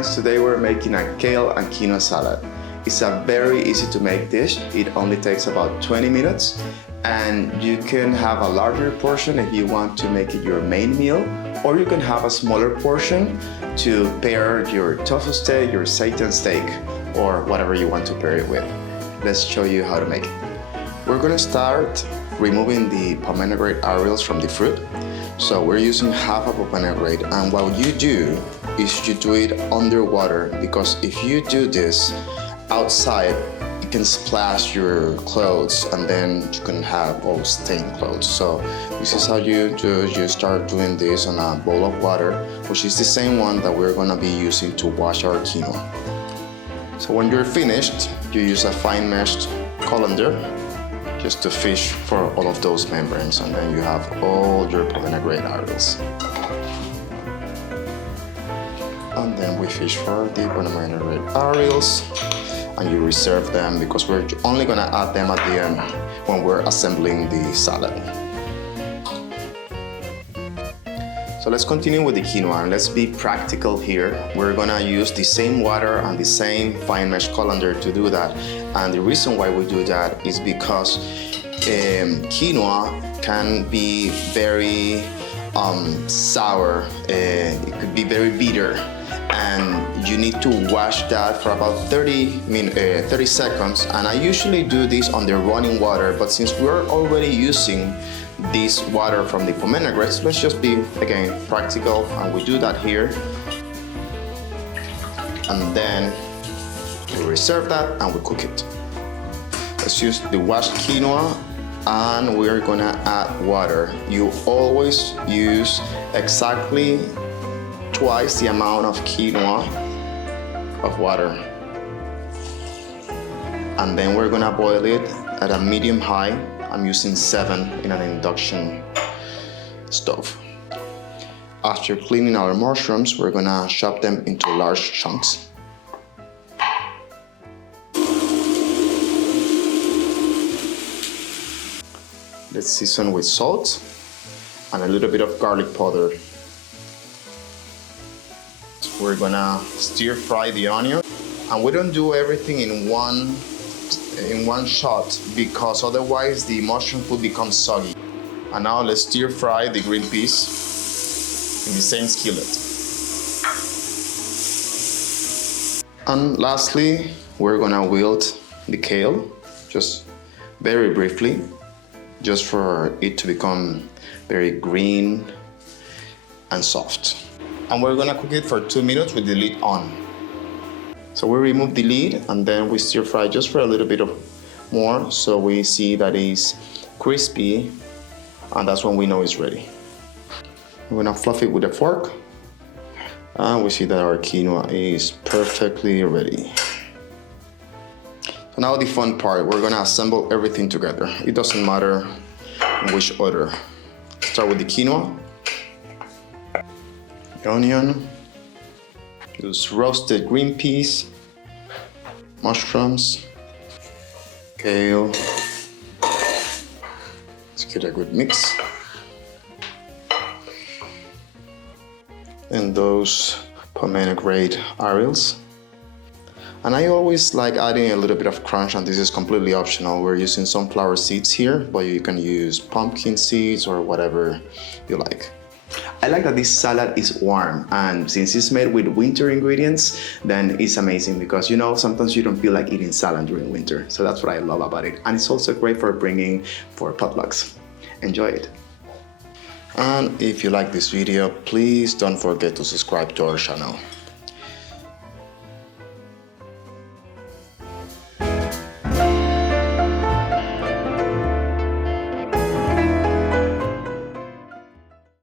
friends, today we're making a kale and quinoa salad. It's a very easy to make dish. It only takes about 20 minutes and you can have a larger portion if you want to make it your main meal, or you can have a smaller portion to pair your tofu steak, your seitan steak, or whatever you want to pair it with. Let's show you how to make it. We're gonna start removing the pomegranate areoles from the fruit. So we're using half a pomegranate, and what you do is you do it underwater, because if you do this outside, it can splash your clothes and then you can have all stained clothes. So this is how you do. You start doing this on a bowl of water, which is the same one that we're gonna be using to wash our quinoa. So when you're finished, you use a fine meshed colander just to fish for all of those membranes, and then you have all your pomegranate areoles. And then we fish for the pomegranate areoles, and you reserve them because we're only gonna add them at the end when we're assembling the salad. So let's continue with the quinoa, and let's be practical here. We're gonna use the same water and the same fine mesh colander to do that. And the reason why we do that is because quinoa can be very sour, it could be very bitter, and you need to wash that for about 30 seconds. And I usually do this on the running water, but since we're already using this water from the pomegranates, let's just be, again, practical, and we do that here. And then we reserve that and we cook it. Let's use the washed quinoa, and we're gonna add water. You always use exactly twice the amount of quinoa of water. And then we're gonna boil it at a medium high. I'm using 7 in an induction stove. After cleaning our mushrooms, we're gonna chop them into large chunks. Let's season with salt and a little bit of garlic powder. We're gonna stir fry the onion, and we don't do everything in one shot because otherwise the mushroom will become soggy. And now let's stir fry the green peas in the same skillet. And lastly, we're gonna wilt the kale, just very briefly, just for it to become very green and soft. And we're gonna cook it for 2 minutes with the lid on. So we remove the lid and then we stir fry just for a little bit more, so we see that it's crispy, and that's when we know it's ready. We're gonna fluff it with a fork, and we see that our quinoa is perfectly ready. So now the fun part, we're gonna assemble everything together. It doesn't matter in which order. Start with the quinoa, the onion, those roasted green peas, mushrooms, kale. Let's get a good mix. And those pomegranate areoles. And I always like adding a little bit of crunch, and this is completely optional. We're using sunflower seeds here, but you can use pumpkin seeds or whatever you like. I like that this salad is warm, and since it's made with winter ingredients, then it's amazing because, you know, sometimes you don't feel like eating salad during winter. So that's what I love about it. And it's also great for bringing for potlucks. Enjoy it. And if you like this video, please don't forget to subscribe to our channel.